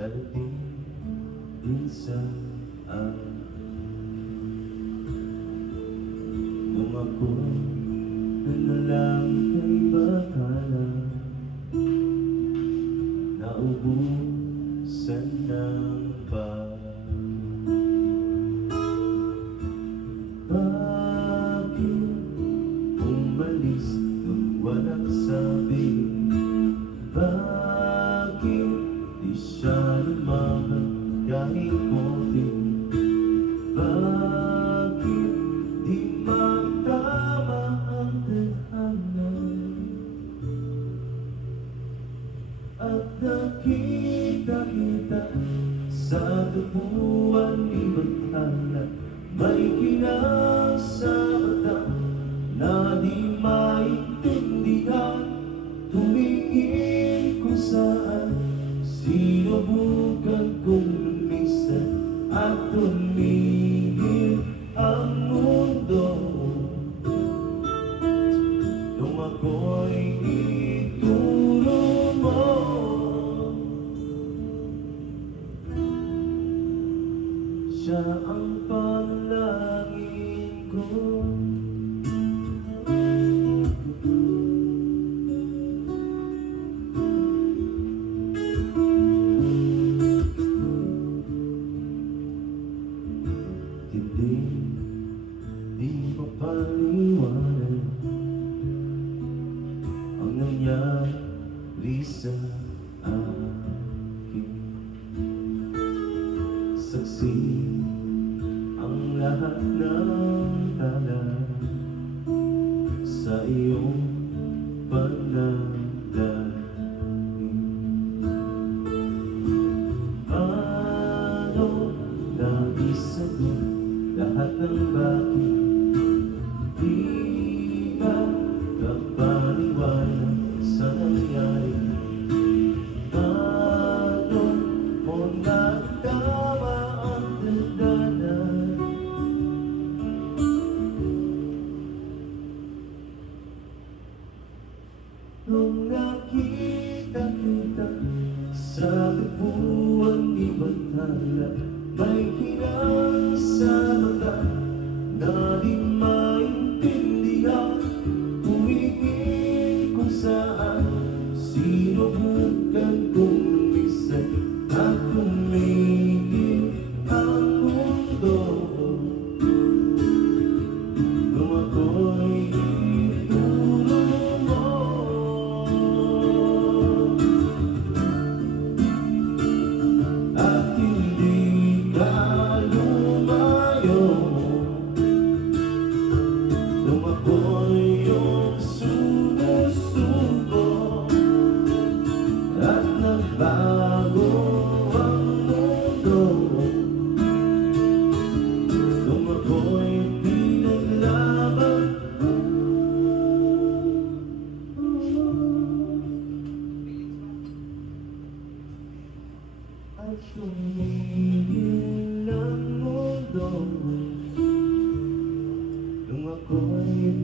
darating din sa akin. Nung ako'y nanalangin kay bakala, naubusan ng bakit umalis nung walang sabi? Bakit di siya lumaban kahit konti? Bakit di magtama ang tadhana? At nakita kita sa tubuan ni Bathala, may kinang sa mata na di maintindihan. Tumingin kung saan, sinubukan kong lumisan at tumingin ang mundo. Nung ako'y ituro mo, siya ang panalangin ko. Di mapaliwanag ang nangyari sa akin. Saksi ang lahat ng tala sa iyong panalangin. Paano naisagot lahat ng bakit? Di ka kapaniwala sa nangyari? Paano mo nagtama ang tadhana? Nung nakita kita sa tubuan ni Bathala, may kinang sa mata na di maintindihan. Tumingin kung saan, sinubukan kong lumisan at tumingin ang mundo. Nung ako'y ituro mo, at hindi ka lumayo. Nung ako'y iyong sumusuko at nagbago ang mundo. Nung ako'y pinaglaban at tumingin ang mundo. Nung ako'y